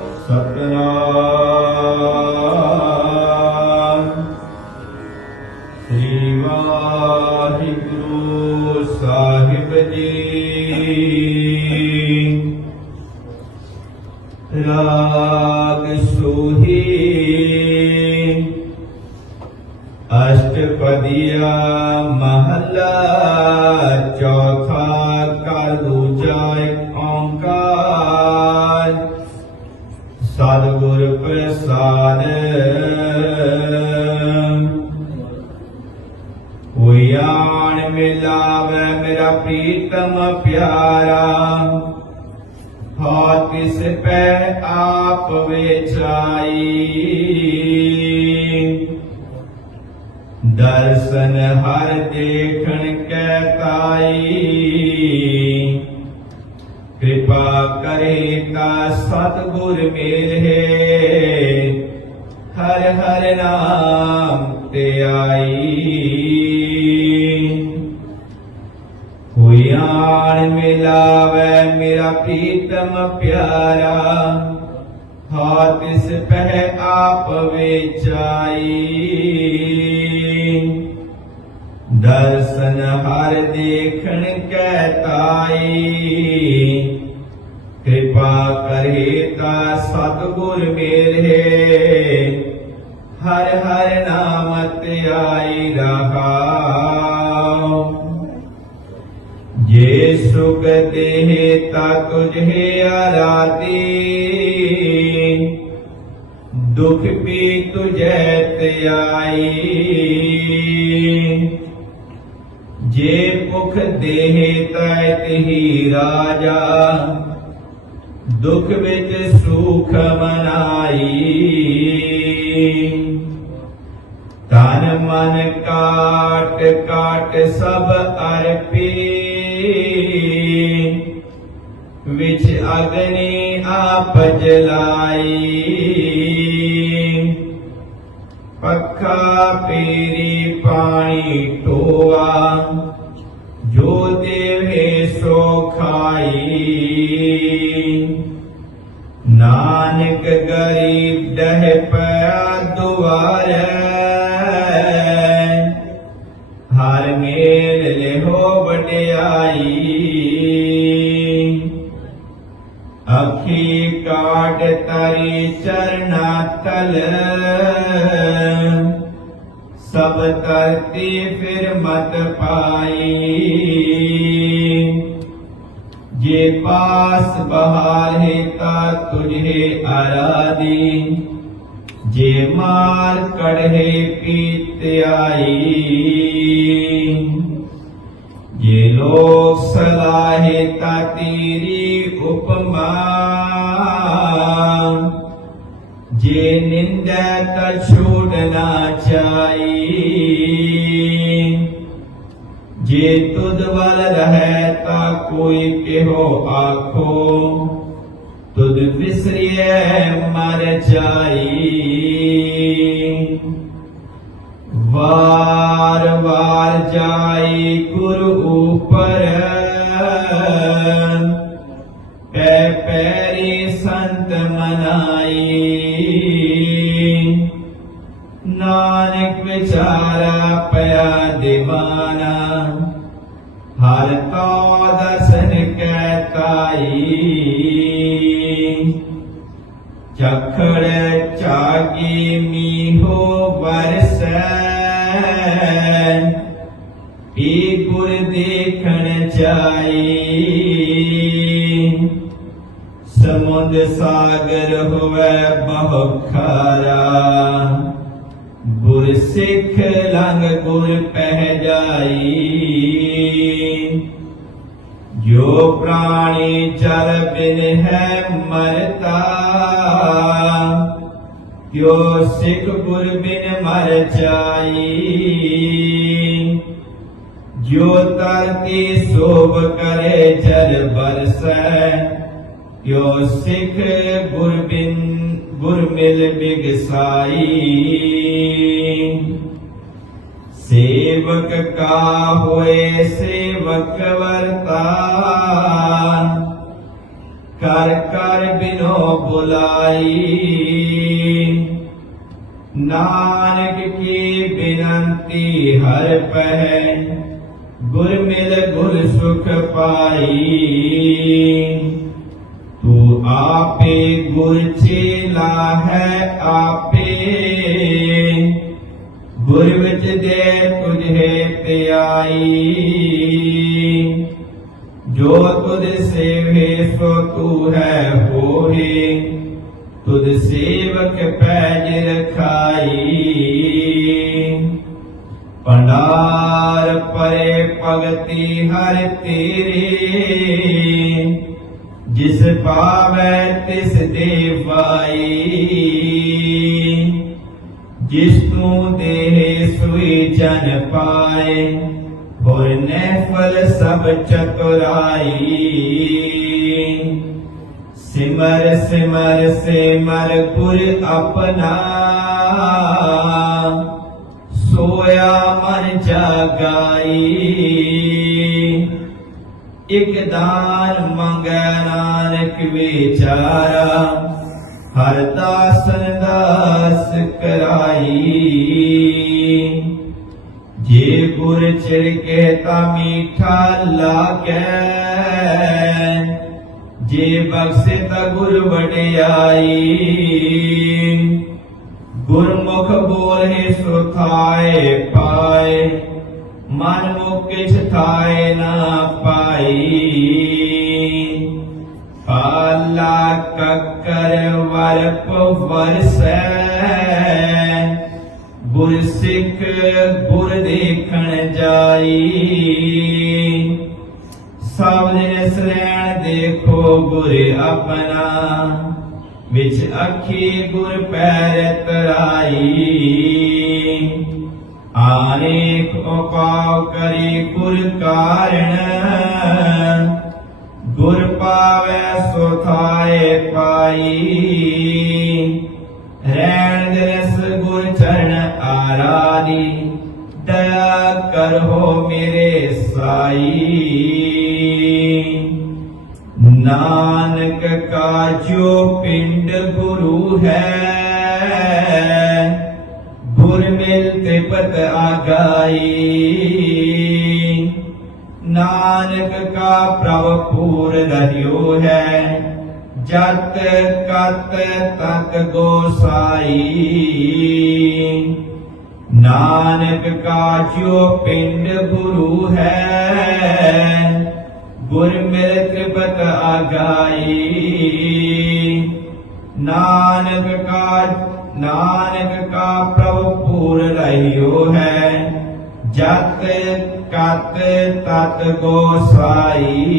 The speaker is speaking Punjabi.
ਸਤਨਾਮ। ਸ੍ਰੀ ਵਾਹਿਗੁਰੂ ਸਾਹਿਬ ਜੀ। ਰਾਗ ਸੋਹੀ। ਅਸ਼ਟਪਦੀਆ ਸਤਿਗੁਰ ਪ੍ਰਸਾਦ ਕੋਈ ਆਣ ਮਿਲਾਵੇ ਮੇਰਾ ਪ੍ਰੀਤਮ ਪਿਆਰਾ ਹੋ ਤਿਸ ਪੈ ਆਪ ਵਿਚਾਈ ਦਰਸ਼ਨ ਹਰ ਦੇਖਣ ਕੈ ਤਾਈ ਕਿਰਪਾ ਕਰੇ ਤਾ ਸਤਿਗੁਰ ਮੇਲੇ। ਹਰ ਹਰ ਨਾਮ ਤੇ ਆਈ। ਹੋਈ ਆਣ ਮਿਲਾਵੇ ਮੇਰਾ ਪ੍ਰੀਤਮ ਪਿਆਰਾ। ਹਾਂ ਤਿਸ ਪਹਿ ਆਪ ਵਿਚਾਈ। ਦਰਸ਼ਨ ਹਰ ਦੇਖਣ ਕੈ ਤਾਈ। ਕਿਰਪਾ ਕਰੇ ਤਾ ਸਤਿਗੁਰ ਮੇਰੇ। ਹਰ ਹਰ ਨਾਮ ਧਿਆਈ ਰਹਾਉ। ਜੇ ਸੁਖ ਦੇਹ ਤਾ ਤੁਝੇ ਆਰਾਤੀ ਦੁਖ ਵੀ ਤੁਝੈ ਤਿਆਈ ਜੇ ਭੁਖ ਦੇਹ ਤੈ ਤਹੀ ਰਾਜਾ। ਦੁਖ ਵਿੱਚ ਸੁਖ ਮਨਾਈ। ਤਨ ਮਨ ਕਾਟ ਕਾਟ ਸਭ ਅਰਪੀ। ਵਿੱਚ ਅਗਨੀ ਆਪ ਜਲਾਈ ਪੱਖਾ ਪੀਰੀ ਪਾਣੀ ਟੋਆ। ਪਿਆ ਹਰ ਮੇਲ ਲਿਹੋ ਵਡਿਆਈ। ਅੱਖੀ ਕਾਟ ਤਰੀ ਚਰਨਾ ਤਲ। ਸਭ ਕਰਤੀ ਫਿਰ ਮਤ ਪਾਈ। ਜੇ ਪਾਸ ਬਹਾਰ ਹੈ ਤਾ ਤੁਝੇ ਆਰਾਦੀ ਜੇ ਮਾਰ ਕੜਹਿ ਪੀਤਿਆਈ, ਜੇ ਲੋਕ ਸਲਾਹੇ ਤਾ ਤੇਰੀ ਉਪਮਾ, ਜੇ ਨਿੰਦੈ ਤਾ ਛੋੜਨਾ ਚਾਈ, ਜੇ ਤੁਧ ਵਲ ਰਹੈ ਤਾ ਕੋਈ ਕਿਹੋ ਆਖੋ। ਤੁਧ ਵਿਸਰੀਐ ਮਰ ਜਾਈ ਵਾਰ ਵਾਰ ਜਾਈ ਗੁਰ ਉਪਰ ਪੈ ਪੈਰੀ ਸੰਤ ਮਨਾਈ ਨਾਨਕ ਵਿਚਾਰਾ ਪਿਆ دیਵਾਨਾ ਹਰ ਕੋ ਦਰਸ਼ਨ ਕੈ ਚਖੜ ਚਾਗੀ ਮੀਹੋ ਵਰਸੈ। ਈ ਗੁਰ ਦੇਖਣ ਚਾਈ। ਸਮੁੰਦ ਸਾਗਰ ਹੋਵੇ ਬਹੁ ਖਾਰਾ। ਗੁਰ ਸਿੱਖ ਲੰਗ ਗੁਰ ਪਹਿ ਜਾਈ। ਜੋ ਪ੍ਰਾਣੀ ਚਰ ਬਿਨ ਹੈ ਮਰਤਾ। ਕਿਉ ਸਿੱਖ ਗੁਰ ਬਿਨ ਮਰ ਜਾਈ, ਜੋ ਤਰਤੀ ਸੋਭ ਕਰੇ ਜਲ ਬਰਸੈ ਕਿਉ ਸਿੱਖ ਗੁਰ ਬਿਨ, ਗੁਰ ਮਿਲ ਬਿਗਸਾਈ। ਸੇਵਕ ਕਾ ਹੋਏ ਸੇਵਕ ਵਰਤਾ ਕਰ ਕਰ ਬਿਨੋ ਬੁਲਾਈ ਨਾਨਕ ਕੀ ਬਿਨੰਤੀ ਹਰ ਪਹਿ ਗੁਰ ਮਿਲ ਗੁਰ ਸੁਖ ਪਾਈ ਤੂੰ ਆਪੇ ਗੁਰ ਚੇਲਾ ਹੈ ਆਪੇ ਗੁਰ ਵਿੱਚ ਦੇ ਤੁਝੇ ਧਿਆਈ ਜੋ ਤੁਧ ਸੇਵੇ ਸੋ ਤੂ ਹੈ ਹੋਏ, ਤੁਧ ਸੇਵਕ ਪੈਜ ਰਖਾਈ ਪੰਡਾਰ ਪਰੇ ਭਗਤੀ ਹਰ ਤੇਰੇ, ਜਿਸ ਪਾਵੈ ਤਿਸ ਦੇ ਪਾਈ ਜਿਸ ਤੂੰ ਦੇਹ ਸੁਈ ਜਨ ਪਾਏ ਹੋਰ ਨੈਫਲ ਸਭ ਚਕਰਾਈ। ਸਿਮਰ ਸਿਮਰ ਸਿਮਰ ਗੁਰ ਆਪਣਾ। ਸੋਇਆ ਮਨ ਜਾਗਾਈ। ਇਕ ਦਾਨ ਮੰਗੈ ਨਾਨਕ ਵਿਚਾਰਾ। ਹਰ ਦਾਸਨ ਦਾਸ ਕਰਾਈ। ਗੁਰ ਚਿੜਕੇ ਤਾਂ ਮੀਠਾ ਲਾਗੈ। ਜੇ ਬਖਸ਼ੇ ਤਾ ਗੁਰ ਵਡਿਆਈ, ਗੁਰਮੁਖ ਬੋਲੇ ਸੋ ਪਾਏ। ਮਨ ਮੁਕਿਛ ਥਾਏ ਨਾ ਪਾਈ। ਪਾਲਾ ਕੱਕਰ ਵਰਪ ਵਰਸੈ। ਗੁਰ ਸਿੱਖ ਗੁਰ ਦੇਖਣ ਜਾਈ। ਸਭ ਸਰੈਣ ਦੇਖੋ ਗੁਰ ਆਪਣਾ, ਵਿੱਚ ਅੱਖੀ ਗੁਰ ਪੈਰ ਤਰਾਈ। ਆਨੇਕ ਉਪਾਉ ਕਰੀ ਗੁਰ ਕਾਰਣ, ਗੁਰ ਪਾਵੈ ਸੋ ਥਾਏ ਪਾਈ। ਰਹਿਣ ਦਿਨਸ ਗੁਰ ਚਰਨ ਆਰਾਦੀ ਦਇਆ ਕਰੋ ਮੇਰੇ ਸਾਈ। ਨਾਨਕ ਕਾ ਜੋ ਪਿੰਡ ਗੁਰੂ ਹੈ, ਗੁਰ ਮਿਲ ਤੇ ਪਤ ਆਗਾਈ। ਨਾਨਕ ਕਾ ਪ੍ਰਭ ਪੂਰ ਦਰਿਓ ਹੈ ਜਤ ਕਤ ਤਤ ਗੋਸਾਈ ਨਾਨਕ ਕਾ ਪਿੰਡ ਗੁਰੂ ਹੈ, ਗੁਰ ਮੇਰੇ ਤ੍ਰਿਪਤ ਆਗਾਈ। ਨਾਨਕ ਕਾ ਨਾਨਕ ਕਾ ਪ੍ਰਭ ਪੂਰ ਰਹਿਓ ਹੈ, ਜਤ ਕਤ ਤਤ ਗੋਸਾਈ